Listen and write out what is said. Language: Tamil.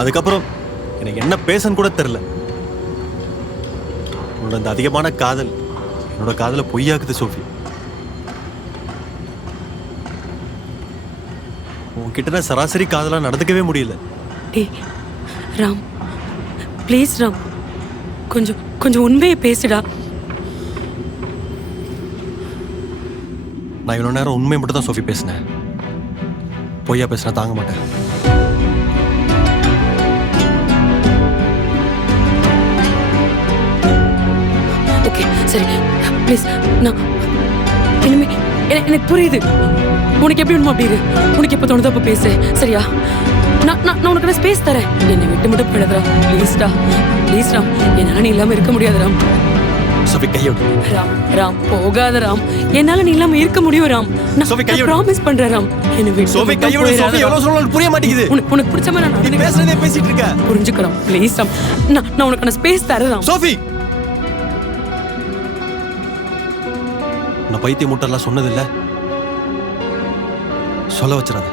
அதுக்கப்புறம் எனக்கு என்ன பேசன்னு கூட தெரியல. உன்னோட அந்த அதிகமான காதல் என்னோட காதலை பொய்யாக்குது சோஃபி. உன்கிட்ட நான் சராசரி காதலா நடந்துக்கவே முடியல. டேய் ராம், ப்ளீஸ் ராம், கொஞ்சம் கொஞ்சம் உண்மையை பேசுடா. நான் இவ்வளோ நேரம் உண்மையை மட்டும் தான் சோஃபி பேசினேன். பொய்யா பேசினா தாங்க மாட்டேன். ஓகே சரி, ப்ளீஸ். நான் இனிமே எனக்கு புரியுது. உனக்கு எப்படி வேணுமோ அப்படி இரு. உனக்கு எப்போ தோணுதோ அப்போ பேசு, சரியா? நான் உனக்கு ஸ்பேஸ் தரேன். என்னை விட்டு மட்டும் போயிடாதா ப்ளீஸ்டா. ப்ளீஸ் ராம், என்னால் நீ இல்லாமல் இருக்க முடியாது ராம். சோஃபி கையோடு. ராம் ராம் போகாத ராம், என்னால நீ இல்லாம இருக்க முடியும் ராம். சோஃபி கையோடு. ப்ராமிஸ் பண்றேன் ராம். என்ன விட்டு சோஃபி கையோடு. சோஃபி எவ்வளவு சொன்னாலும் புரிய மாட்டேங்குது. உனக்கு பிடிச்ச மாதிரி நான் நீ பேசுறதே பேசிட்டு இருக்க. புரிஞ்சுக்கிறோம் ப்ளீஸ் ராம். நான் உனக்கான ஸ்பேஸ் தரேன் ராம். சோஃபி, நான் பைத்திய முட்டெல்லாம் சொன்னதில்ல, சொல்ல வச்சிடாத.